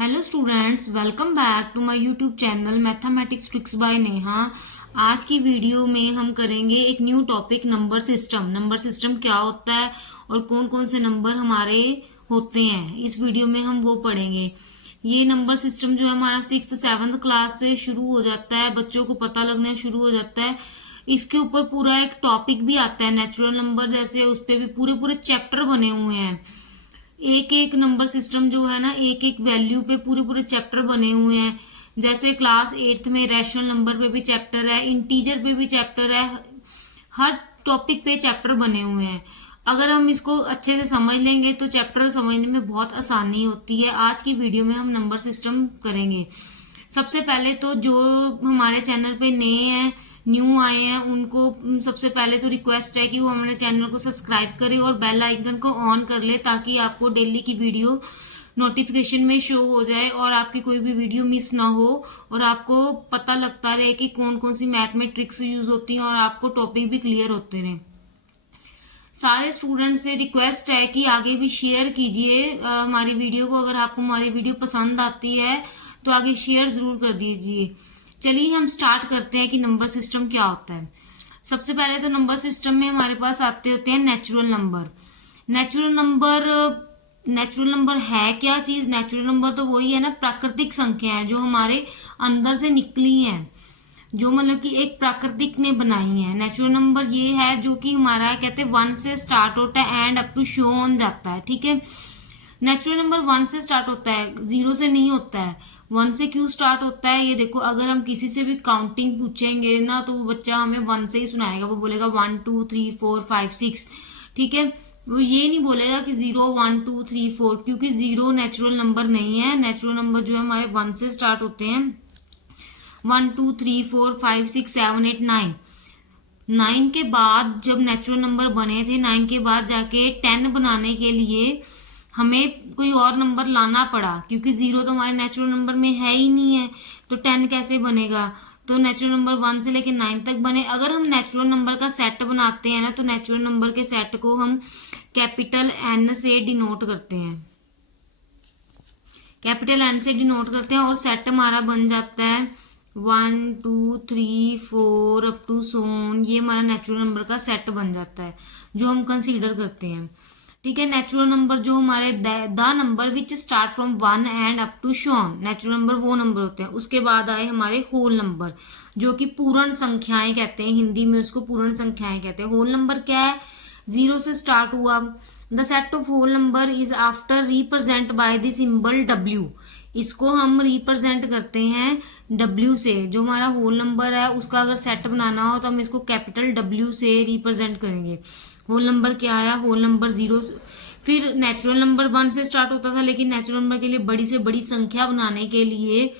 Hello students, welcome back to my YouTube channel mathematics tricks by Neha. आज की video में हम करेंगे एक new topic number system. Number system क्या होता है और कौन कौन से नंबर हमारे होते हैं, इस वीडियो में हम वो पढ़ेंगे। ये नंबर सिस्टम जो है हमारा 6th-7th क्लास से शुरू हो जाता है, बच्चों को पता लगना शुरू हो जाता है। इसके ऊपर पूरा एक टॉपिक भी आता है नेचुरल नंबर जैसे, उस पर भी पूरे पूरे चैप्टर बने हुए हैं। एक एक नंबर सिस्टम जो है ना, एक एक वैल्यू पे पूरे पूरे चैप्टर बने हुए हैं। जैसे क्लास 8th में रैशनल नंबर पे भी चैप्टर है, इंटीजर पे भी चैप्टर है, हर टॉपिक पे चैप्टर बने हुए हैं। अगर हम इसको अच्छे से समझ लेंगे तो चैप्टर समझने में बहुत आसानी होती है। आज की वीडियो में हम नंबर सिस्टम करेंगे। सबसे पहले तो जो हमारे चैनल पे नए हैं, न्यू आए हैं, उनको सबसे पहले तो रिक्वेस्ट है कि वो हमारे चैनल को सब्सक्राइब करें और बेल आइकन को ऑन कर ले, ताकि आपको डेली की वीडियो नोटिफिकेशन में शो हो जाए और आपकी कोई भी वीडियो मिस ना हो और आपको पता लगता रहे कि कौन कौन सी मैथ में ट्रिक्स यूज होती हैं और आपको टॉपिक भी क्लियर होते रहे। सारे स्टूडेंट से रिक्वेस्ट है कि आगे भी शेयर कीजिए हमारी वीडियो को। अगर आपको हमारी वीडियो पसंद आती है तो आगे शेयर जरूर कर दीजिए। चलिए हम स्टार्ट करते हैं कि नंबर सिस्टम क्या होता है। सबसे पहले तो नंबर सिस्टम में हमारे पास आते होते हैं natural number. Natural number natural number है क्या चीज? नेचुरल नंबर तो वही है ना, प्राकृतिक संख्या है जो हमारे अंदर से निकली है, जो मतलब कि एक प्राकृतिक ने बनाई है। नेचुरल नंबर ये है जो कि हमारा कहते हैं 1 से स्टार्ट होता है and up to so on जाता है। ठीक है, नेचुरल नंबर 1 से स्टार्ट होता है, 0 से नहीं होता है। 1 से क्यों स्टार्ट होता है ये देखो, अगर हम किसी से भी काउंटिंग पूछेंगे ना तो वो बच्चा हमें 1 से ही सुनाएगा। वो बोलेगा 1 2 3 4 5 6। ठीक है, वो ये नहीं बोलेगा कि 0 1 2 3 4, क्योंकि 0 नेचुरल नंबर नहीं है। नेचुरल नंबर जो है हमारे 1 से स्टार्ट होते हैं। 1 2 3 4 5 6 7 8 9। 9 के बाद जब नेचुरल नंबर बने थे, 9 के बाद जाके 10 बनाने के लिए हमें कोई और नंबर लाना पड़ा, क्योंकि 0 तो हमारे नेचुरल नंबर में है ही नहीं है, तो 10 कैसे बनेगा? तो नेचुरल नंबर 1 से लेकर 9 तक बने। अगर हम नेचुरल नंबर का सेट बनाते हैं ना, तो नेचुरल नंबर के सेट को हम कैपिटल N से डिनोट करते हैं। कैपिटल N से डिनोट करते हैं और सेट हमारा बन जाता है 1 2 3 4 अप टू सोन। ये हमारा नेचुरल नंबर का सेट बन जाता है जो हम कंसीडर करते हैं। ठीक है, नेचुरल नंबर जो हमारे the number which start from 1 and up to so on, natural number वो नंबर होते हैं। उसके बाद आए हमारे होल नंबर, जो कि पूर्ण संख्याएं कहते हैं, हिंदी में उसको पूर्ण संख्याएं कहते हैं। होल नंबर क्या है? 0 से स्टार्ट हुआ। The set of whole number is after represent by the symbol W। इसको हम रिप्रेजेंट करते हैं W से। जो हमारा होल नंबर है उसका अगर सेट बनाना हो तो हम इसको कैपिटल W से रिप्रेजेंट करेंगे। होल नंबर क्या आया? Whole number 0। फिर नेचुरल नंबर 1 से स्टार्ट होता था, लेकिन नेचुरल नंबर के लिए बड़ी से बड़ी संख्या बनाने के लिए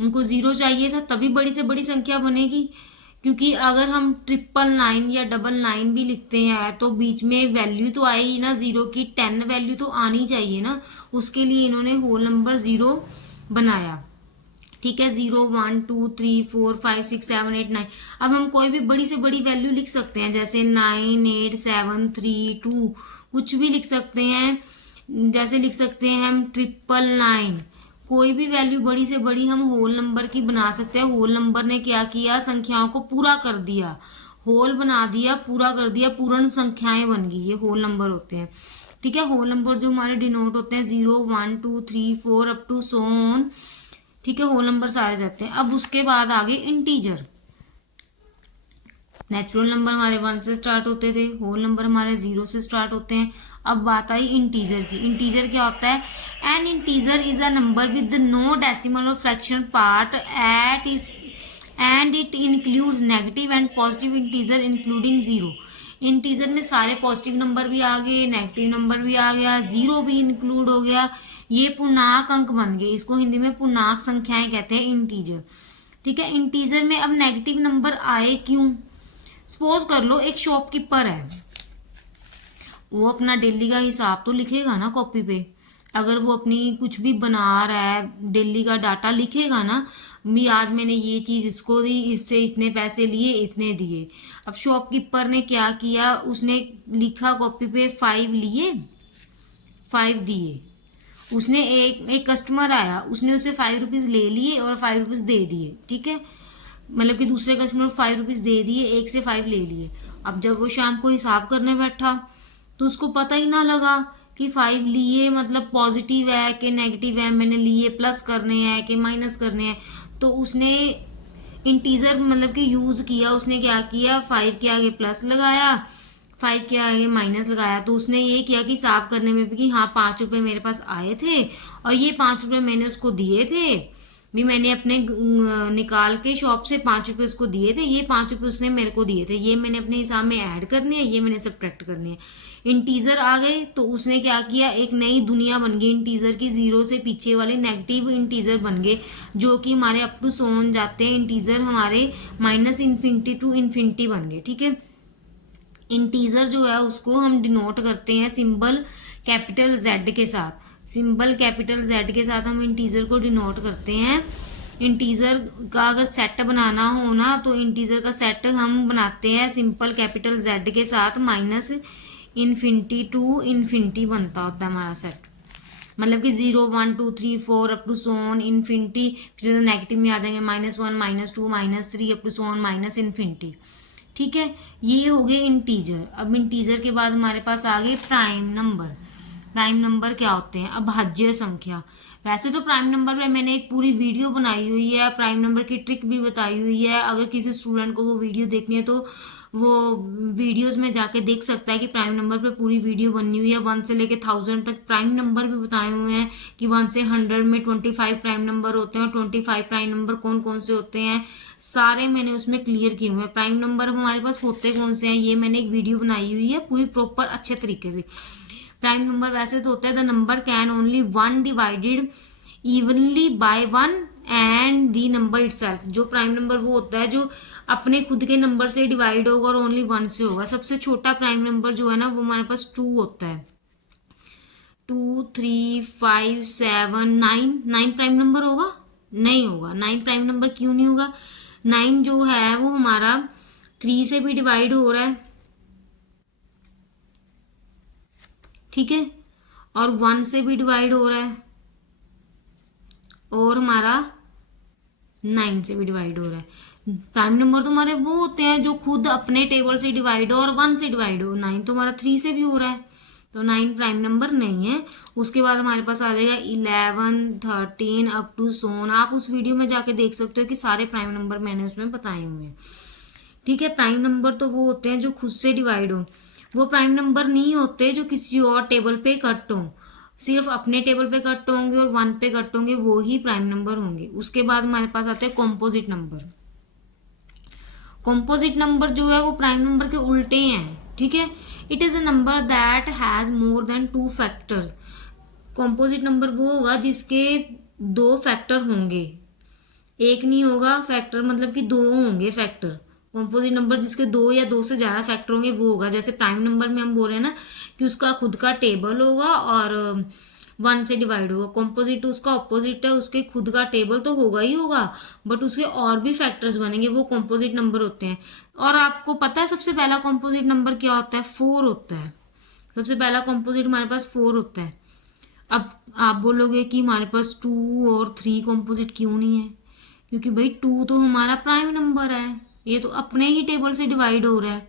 उनको 0 चाहिए था, तभी बड़ी से बड़ी संख्या बनेगी। क्योंकि अगर हम 999 या 999 भी लिखते हैं तो बीच में वैल्यू तो आएगी ना 0 की, 10 वैल्यू तो आनी चाहिए ना। उसके लिए इन्होंने होल नंबर 0 बनाया। ठीक है, 0 1 2 3 4 5 6 7 8 9। अब हम कोई भी बड़ी से बड़ी वैल्यू लिख सकते हैं, जैसे 9 8 7 3 2, कुछ भी लिख सकते हैं। जैसे लिख सकते हैं हम 999। कोई भी वैल्यू बड़ी से बड़ी हम होल नंबर की बना सकते हैं। होल नंबर ने क्या किया? संख्याओं को पूरा कर दिया, होल बना दिया, पूरा कर दिया, पूर्ण संख्याएं बन गई। ये होल नंबर होते हैं। ठीक है, होल नंबर जो हमारे डिनोट होते हैं 0 1 2 3 4 अप टू सो ऑन। ठीक है, होल नंबर सारे जाते हैं। अब उसके बाद आगे इंटीजर। नेचुरल नंबर हमारे 1 से स्टार्ट होते थे, होल नंबर हमारे 0 से स्टार्ट होते हैं। अब बात आई इंटीजर की। इंटीजर क्या होता है? An integer is a number with no decimal और fraction part at is and it includes negative and positive integer including 0। Integer में सारे पॉजिटिव नंबर भी आ गए, नेगेटिव नंबर भी आ गया, 0 भी इंक्लूड हो गया। ये पूर्णांक अंक बन गए। इसको हिंदी में पूर्णांक संख्याएं कहते हैं, इंटीजर। ठीक है, इंटीजर में अब नेगेटिव नंबर आए क्यों? सपोज कर लो एक शॉपकीपर है, वो अपना डेली का हिसाब तो लिखेगा ना कॉपी पे। अगर वो अपनी कुछ भी बना रहा है, डेली का डाटा लिखेगा ना, मैं आज मैंने ये चीज इसको दी, इससे इतने पैसे लिए, इतने दिए। अब शॉपकीपर ने क्या किया? उसने लिखा कॉपी पे 5 लिए, 5 दिए। उसने एक कस्टमर आया, उसने उसे 5 रुपीज़ ले लिए और 5 रुपीज़ दे दिए, ठीक है। मतलब कि दूसरे कस्टमर को 5 रुपीज़ दे दिए, एक से 5 ले लिए। अब जब वो शाम को हिसाब करने बैठा तो उसको पता ही ना लगा कि 5 लिए मतलब पॉजिटिव है कि नेगेटिव है, मैंने लिए प्लस करने हैं कि माइनस करने हैं। तो उसने इंटीजर मतलब कि यूज किया, उसने क्या किया, 5 के आगे प्लस लगाया, 5 के आगे माइनस लगाया। तो उसने ये किया कि हिसाब करने में भी कि हाँ 5 रुपए मेरे पास आए थे और ये 5 रुपए मैंने उसको दिए थे, भी मैंने अपने निकाल के शॉप से 5 रुपए उसको दिए थे, ये 5 रुपए उसने मेरे को दिए थे, ये मैंने अपने हिसाब में ऐड करने हैं, ये मैंने सब्ट्रैक्ट करने हैं। इंटीजर आ गए तो उसने क्या किया, एक नई दुनिया बन गई इंटीजर की, जीरो से पीछे वाले नेगेटिव इंटीजर बन गए जो कि हमारे अप टू सोन जाते हैं। इंटीजर हमारे माइनस इन्फिनिटी टू इन्फिनिटी बन गए, ठीक है। इंटीजर जो है उसको हम डिनोट करते हैं सिंबल कैपिटल जेड के साथ। सिंबल कैपिटल जेड के साथ हम इंटीजर को डिनोट करते हैं। इंटीजर का अगर सेट बनाना हो ना तो इंटीजर का सेट हम बनाते हैं सिंपल कैपिटल जेड के साथ, माइनस इन्फिनिटी टू इन्फिनिटी बनता होता है हमारा सेट। मतलब कि 0 1 2 3 4 अप टू सोन इन्फिनिटी, फिर नेगेटिव में आ जाएंगे -1 -2 -3 up to so on minus infinity, ठीक है। ये हो गए इंटीजर। अब इंटीजर के बाद हमारे पास आ गए प्राइम नंबर। प्राइम नंबर क्या होते हैं, अभाज्य संख्या। वैसे तो प्राइम नंबर पे मैंने एक पूरी वीडियो बनाई हुई है, प्राइम नंबर की ट्रिक भी बताई हुई है। अगर किसी स्टूडेंट को वो वीडियो देखनी है तो वो वीडियोस में जाके देख सकता है कि प्राइम नंबर पे पूरी वीडियो बनी हुई है। 1 से लेके 1000 तक प्राइम नंबर भी बताए हुए हैं कि 1 से 100 में 25 प्राइम नंबर होते हैं और 25 प्राइम नंबर कौन कौन से होते हैं, सारे मैंने उसमें क्लियर किए हुए हैं। प्राइम नंबर हमारे पास होते कौन से हैं, ये मैंने एक वीडियो बनाई हुई है पूरी प्रॉपर अच्छे तरीके से। प्राइम नंबर वैसे तो होता है the number can only 1 divided evenly by 1 and the number itself. जो प्राइम नंबर वो होता है जो अपने खुद के नंबर से डिवाइड होगा और ओनली 1 से होगा। सबसे छोटा प्राइम नंबर जो है ना वो हमारे पास 2 होता है। 2 3 5 7 9 प्राइम नंबर होगा? नहीं होगा। 9 प्राइम नंबर क्यों नहीं होगा? 9 जो है वो हमारा 3 से भी डिवाइड हो रहा है, ठीक है, और 1 से भी डिवाइड हो रहा है और हमारा 9 से भी डिवाइड हो रहा है। प्राइम नंबर तो हमारे वो होते हैं जो खुद अपने टेबल से डिवाइड हो और 1 से डिवाइड हो। 9 तो हमारा 3 से भी हो रहा है, तो 9 प्राइम नंबर नहीं है। उसके बाद हमारे पास आ जाएगा 11 13 अप टू सोन। आप उस वीडियो में जाके देख सकते हो कि सारे प्राइम नंबर मैंने उसमें बताए हुए हैं, ठीक है। प्राइम नंबर तो वो होते हैं जो खुद से डिवाइड हो। वो प्राइम नंबर नहीं होते जो किसी और टेबल पे कट हो, सिर्फ अपने टेबल पे कट होंगे और 1 पे कट होंगे, वो ही प्राइम नंबर होंगे। उसके बाद हमारे पास आते हैं कॉम्पोजिट नंबर। कॉम्पोजिट नंबर जो है वो प्राइम नंबर के उल्टे हैं, ठीक है। It is a number that has more than 2 factors. Composite number वो होगा जिसके 2 फैक्टर होंगे, एक नहीं होगा फैक्टर, मतलब कि 2 होंगे फैक्टर। कॉम्पोजिट नंबर जिसके 2 या 2 से ज्यादा फैक्टर होंगे वो होगा। जैसे प्राइम नंबर में हम बोल रहे हैं ना कि उसका खुद का टेबल होगा और 1 से डिवाइड होगा। कॉम्पोजिट उसका ऑपोजिट है, उसके खुद का टेबल तो होगा ही होगा बट उसके और भी फैक्टर्स बनेंगे, वो कॉम्पोजिट नंबर होते हैं। और आपको पता है सबसे पहला कॉम्पोजिट नंबर क्या होता है? 4 होता है। सबसे पहला कॉम्पोजिट हमारे पास 4 होता है। अब आप बोलोगे कि हमारे पास 2 और 3 कॉम्पोजिट क्यों नहीं है? क्योंकि भाई 2 तो हमारा प्राइम नंबर है, ये तो अपने ही टेबल से डिवाइड हो रहा है,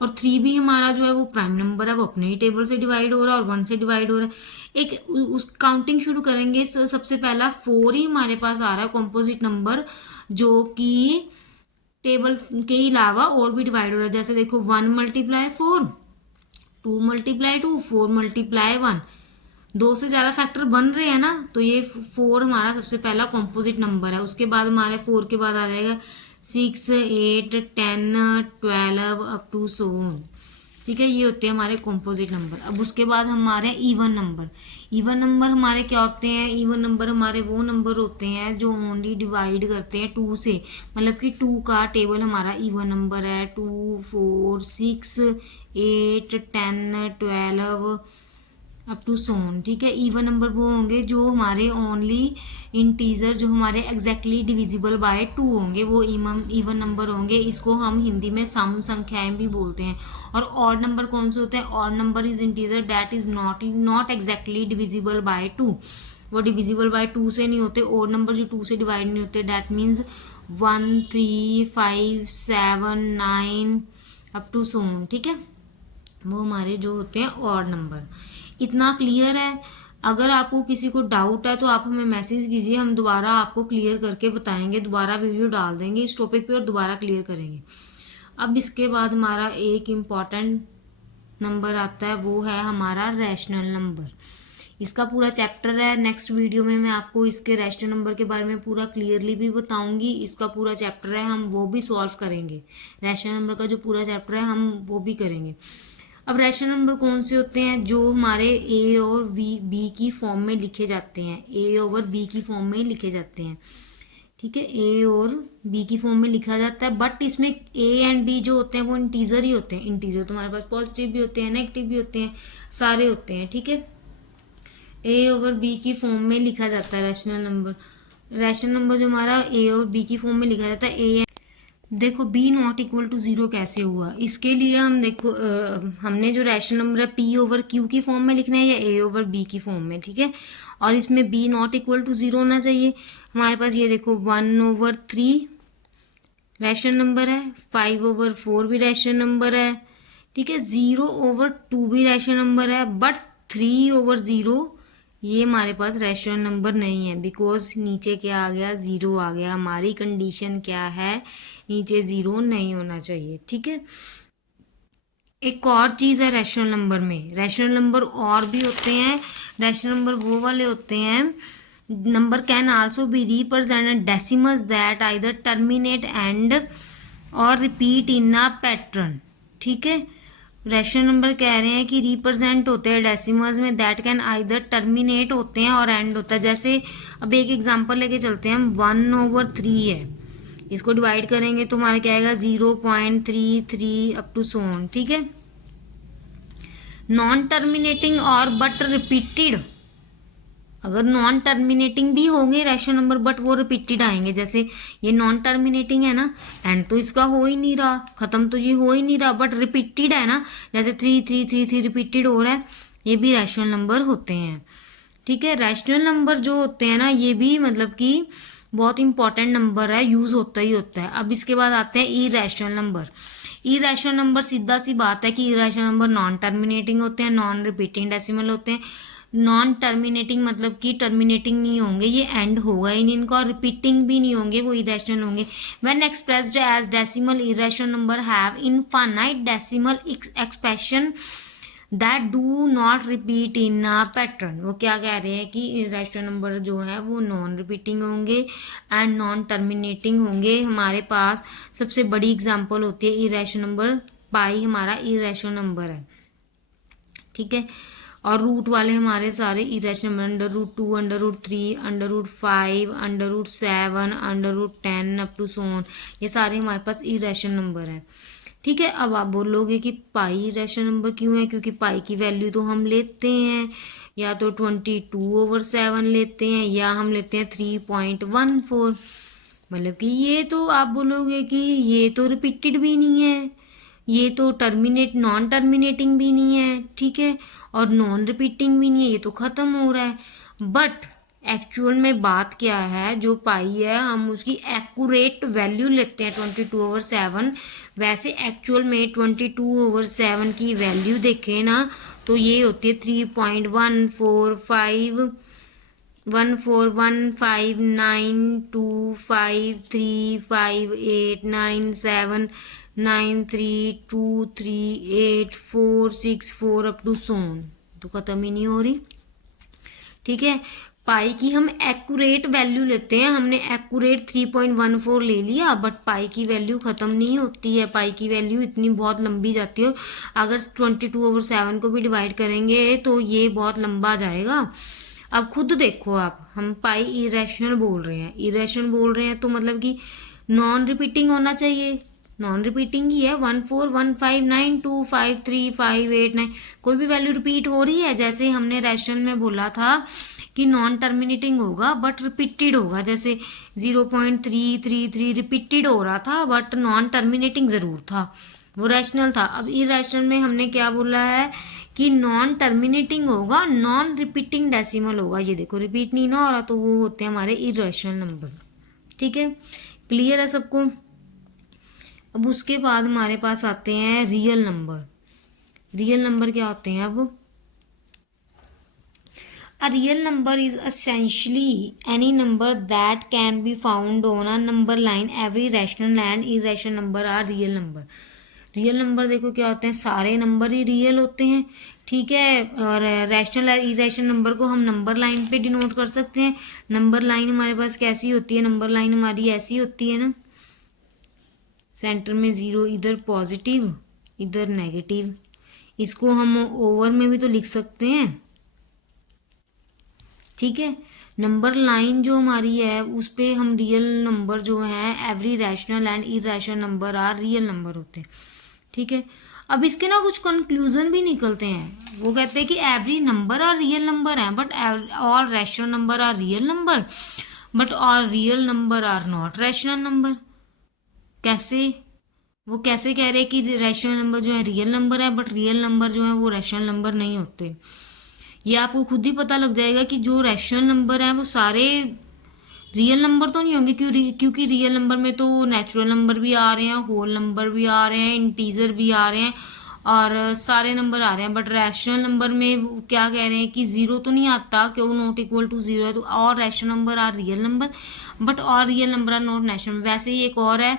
और 3 भी हमारा जो है वो प्राइम नंबर है, वो अपने ही टेबल से डिवाइड हो रहा है और 1 से डिवाइड हो रहा है। एक उस काउंटिंग शुरू करेंगे, सबसे पहला 4 ही हमारे पास आ रहा है कॉम्पोजिट नंबर जो कि टेबल के अलावा और भी डिवाइड हो रहा है। जैसे देखो 1 मल्टीप्लाई 4, 2 मल्टीप्लाई 2, 4 मल्टीप्लाई 1, 2 से ज्यादा फैक्टर बन रहे हैं ना, तो ये 4 हमारा सबसे पहला कॉम्पोजिट नंबर है। उसके बाद हमारे 4 के बाद आ जाएगा 6 8 10 12 अप टू सो, ठीक है। ये होते हैं हमारे कॉम्पोजिट नंबर। अब उसके बाद हमारे इवन नंबर। इवन नंबर हमारे क्या होते हैं? इवन नंबर हमारे वो नंबर होते हैं जो ओनली डिवाइड करते हैं 2 से, मतलब कि 2 का टेबल हमारा इवन नंबर है। 2 4 6 8 10 12 अप टू सोन, ठीक है। इवन नंबर वो होंगे जो हमारे ओनली इंटीजर जो हमारे एग्जैक्टली डिविजिबल बाय 2 होंगे वो इवन नंबर होंगे। इसको हम हिंदी में सम संख्याएं भी बोलते हैं। और ऑड नंबर कौन से होते हैं? Odd number is integer that is not exactly divisible by 2। वो डिविजिबल बाय 2 से नहीं होते। ऑड नंबर जो 2 से डिवाइड नहीं होते, that means 1, 3, 5, 7, 9 up to so on. ठीक है, वो हमारे जो होते हैं ऑड नंबर। इतना क्लियर है? अगर आपको किसी को डाउट है तो आप हमें मैसेज कीजिए, हम दोबारा आपको क्लियर करके बताएंगे, दोबारा वीडियो डाल देंगे इस टॉपिक पे और दोबारा क्लियर करेंगे। अब इसके बाद हमारा एक इम्पॉर्टेंट नंबर आता है, वो है हमारा रैशनल नंबर। इसका पूरा चैप्टर है, नेक्स्ट वीडियो में मैं आपको इसके रैशनल नंबर के बारे में पूरा क्लियरली भी बताऊंगी। इसका पूरा चैप्टर है, हम वो भी सॉल्व करेंगे। रैशनल नंबर का जो पूरा चैप्टर है हम वो भी करेंगे। अब रैशनल नंबर कौन से होते हैं? जो हमारे ए और बी की फॉर्म में लिखे जाते हैं, ए ओवर बी की फॉर्म में लिखे जाते हैं। ठीक है, ए और बी की फॉर्म में लिखा जाता है, बट इसमें ए एंड बी जो होते हैं वो इंटीजर ही होते हैं। इंटीजर तो हमारे पास पॉजिटिव भी होते हैं, नेगेटिव भी होते हैं, सारे होते हैं। ठीक है, ए ओवर बी की फॉर्म में लिखा जाता है रैशनल नंबर। रैशनल नंबर जो हमारा ए और बी की फॉर्म में लिखा जाता है, ए देखो बी नॉट इक्वल टू 0 कैसे हुआ? इसके लिए हम देखो हमने जो रैशनल नंबर है पी ओवर क्यू की फॉर्म में लिखना है या ए ओवर बी की फॉर्म में। ठीक है, और इसमें बी नॉट इक्वल टू 0 होना चाहिए। हमारे पास ये देखो 1/3 रैशनल नंबर है, 5/4 भी रैशनल नंबर है। ठीक है, 0/2 भी रैशनल नंबर है, बट 3/0 ये हमारे पास रैशनल नंबर नहीं है, बिकॉज नीचे क्या आ गया? 0 आ गया। हमारी कंडीशन क्या है? नीचे 0 नहीं होना चाहिए। ठीक है, एक और चीज़ है रैशनल नंबर में, रैशनल नंबर और भी होते हैं। रैशनल नंबर वो वाले होते हैं, number can also be represented decimals that either terminate and और रिपीट इन अ पैटर्न। ठीक है, रैशनल नंबर कह रहे हैं कि रिप्रेजेंट होते हैं डेसिमल्स में, दैट कैन आइदर टर्मिनेट होते हैं और एंड होता है। जैसे अब एक एग्जांपल लेके चलते हैं, हम 1/3 है, इसको डिवाइड करेंगे तो हमारा क्या आएगा? 0.33 अप टू सो ऑन। ठीक है, नॉन टर्मिनेटिंग और बट रिपीटेड, अगर नॉन टर्मिनेटिंग भी होंगे रैशनल नंबर बट वो रिपीटेड आएंगे। जैसे ये नॉन टर्मिनेटिंग है ना, एंड तो इसका हो ही नहीं रहा, खत्म तो ये हो ही नहीं रहा, बट रिपीटेड है ना, जैसे 3 रिपीटेड हो रहा है, ये भी रैशनल नंबर होते हैं। ठीक है, रैशनल नंबर जो होते हैं ना, ये भी मतलब कि बहुत इंपॉर्टेंट नंबर है, यूज होता ही होता है। अब इसके बाद आते हैं इरैशनल नंबर। इरैशनल नंबर सीधा सी बात है कि इरैशनल नंबर नॉन टर्मिनेटिंग होते हैं, नॉन रिपीटिंग डेसिमल होते हैं। नॉन टर्मिनेटिंग मतलब कि टर्मिनेटिंग नहीं होंगे, ये एंड होगा ही नहीं इनका, और रिपीटिंग भी नहीं होंगे, वो इरेशनल होंगे। When expressed as decimal irrational number have infinite decimal expression that do not repeat in a pattern. वो क्या कह रहे हैं कि इरेशनल नंबर जो है वो नॉन रिपीटिंग होंगे एंड नॉन टर्मिनेटिंग होंगे। हमारे पास सबसे बड़ी एग्जांपल होती है इरेशनल नंबर, पाई हमारा इरेशनल नंबर है। ठीक है, और रूट वाले हमारे सारे irrational number, √2, √3, √5, √7, √10 up to so on, ये सारे हमारे पास इरेशनल नंबर है। ठीक है, अब आप बोलोगे कि पाई इरेशनल नंबर क्यों है? क्योंकि पाई की वैल्यू तो हम लेते हैं या तो 22/7 लेते हैं या हम लेते हैं 3.14। मतलब कि ये तो आप बोलोगे कि ये तो रिपीटेड भी नहीं है, ये तो नॉन टर्मिनेटिंग भी नहीं है। ठीक है, और नॉन रिपीटिंग भी नहीं है, ये तो खत्म हो रहा है। बट एक्चुअल में बात क्या है, जो पाई है हम उसकी एक्यूरेट वैल्यू लेते हैं 22/7। वैसे एक्चुअल में 22/7 की वैल्यू देखें ना तो ये होती है 3.14159125358973238464 अप टू सोन, तो खत्म ही नहीं हो रही। ठीक है, पाई की हम एक्यूरेट वैल्यू लेते हैं, हमने एक्यूरेट 3.14 ले लिया, बट पाई की वैल्यू ख़त्म नहीं होती है, पाई की वैल्यू इतनी बहुत लंबी जाती है। अगर 22/7 को भी डिवाइड करेंगे तो ये बहुत लंबा जाएगा। अब खुद देखो आप, हम पाई इरेशनल बोल रहे हैं, इरेशनल बोल रहे हैं तो मतलब कि नॉन रिपीटिंग होना चाहिए, नॉन रिपीटिंग ही है। 1415925358 9 कोई भी वैल्यू रिपीट हो रही है, जैसे हमने रैशनल में बोला था कि नॉन टर्मिनेटिंग होगा बट रिपीटेड होगा, जैसे 0.333 रिपीटेड हो रहा था बट नॉन टर्मिनेटिंग ज़रूर था, वो रैशनल था। अब इरेशनल में हमने क्या बोला है कि नॉन टर्मिनेटिंग होगा, नॉन रिपीटिंग डेसिमल होगा। ये देखो रिपीट नहीं ना हो रहा, तो वो होते हैं हमारे इरेशनल नंबर। ठीक है, क्लियर है सबको। अब उसके बाद हमारे पास आते हैं रियल नंबर। रियल नंबर क्या होते हैं? अब a real number is essentially any number that can be found on a number line. Every rational and irrational number are real number. Real number देखो क्या होते हैं, सारे नंबर ही रियल होते हैं। ठीक है, और रैशनल और इरेशनल नंबर को हम नंबर लाइन पे डिनोट कर सकते हैं। नंबर लाइन हमारे पास कैसी होती है? नंबर लाइन हमारी ऐसी होती है ना, सेंटर में 0, इधर पॉजिटिव इधर नेगेटिव। इसको हम ओवर में भी तो लिख सकते हैं। ठीक है, नंबर लाइन जो हमारी है उस पे हम रियल नंबर जो है, every rational and irrational number are real number होते हैं। ठीक है, अब इसके ना कुछ कंक्लूजन भी निकलते हैं। वो कहते हैं कि every number are real number है but all rational number are real number, but all real number are not rational number. कैसे? वो कैसे कह रहे हैं कि रैशनल नंबर जो है रियल नंबर है बट रियल नंबर जो है वो रैशनल नंबर नहीं होते। ये आपको खुद ही पता लग जाएगा कि जो रैशनल नंबर हैं वो सारे रियल नंबर तो नहीं होंगे, क्योंकि रियल नंबर में तो नेचुरल नंबर भी आ रहे हैं, होल नंबर भी आ रहे हैं, इंटीजर भी आ रहे हैं और सारे नंबर आ रहे हैं। बट रैशनल नंबर में वो क्या कह रहे हैं कि 0 तो नहीं आता, कि वो नॉट इक्वल टू 0 है। तो और rational number are real number but और real number are not natural. वैसे ही एक और है,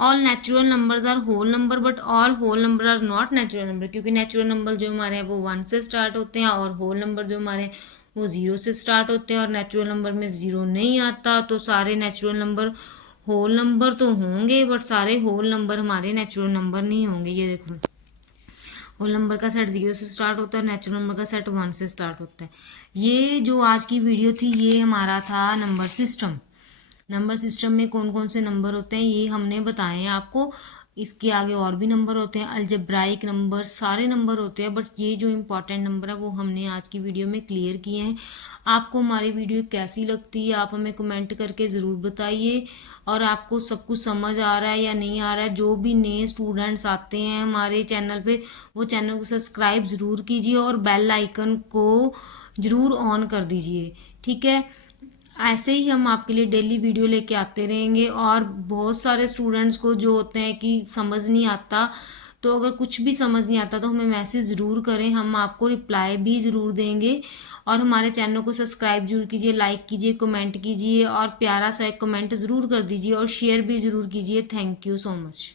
all natural numbers are whole number but all whole number are not natural number. क्योंकि नेचुरल नंबर जो हमारे हैं वो 1 से स्टार्ट होते हैं और होल नंबर जो हमारे हैं वो 0 से स्टार्ट होते हैं। और नेचुरल नंबर में 0 नहीं आता, तो सारे नेचुरल नंबर होल नंबर तो होंगे बट सारे होल नंबर हमारे नेचुरल नंबर नहीं होंगे। ये देखो, होल नंबर का सेट 0 से स्टार्ट होता है, नेचुरल नंबर का सेट 1 से स्टार्ट होता है। ये जो आज की वीडियो थी ये हमारा था नंबर सिस्टम। नंबर सिस्टम में कौन कौन से नंबर होते हैं ये हमने बताए हैं आपको। इसके आगे और भी नंबर होते हैं, अलजेब्राइक नंबर, सारे नंबर होते हैं, बट ये जो इम्पॉर्टेंट नंबर है वो हमने आज की वीडियो में क्लियर किए हैं। आपको हमारी वीडियो कैसी लगती है आप हमें कमेंट करके ज़रूर बताइए, और आपको सब कुछ समझ आ रहा है या नहीं आ रहा है। जो भी नए स्टूडेंट्स आते हैं हमारे चैनल पे वो चैनल को सब्सक्राइब ज़रूर कीजिए और बेल आइकन को ज़रूर ऑन कर दीजिए। ठीक है, ऐसे ही हम आपके लिए डेली वीडियो लेके आते रहेंगे। और बहुत सारे स्टूडेंट्स को जो होते हैं कि समझ नहीं आता, तो अगर कुछ भी समझ नहीं आता तो हमें मैसेज ज़रूर करें, हम आपको रिप्लाई भी ज़रूर देंगे। और हमारे चैनल को सब्सक्राइब जरूर कीजिए, लाइक कीजिए, कमेंट कीजिए और प्यारा सा एक कमेंट ज़रूर कर दीजिए और शेयर भी ज़रूर कीजिए। Thank you so much.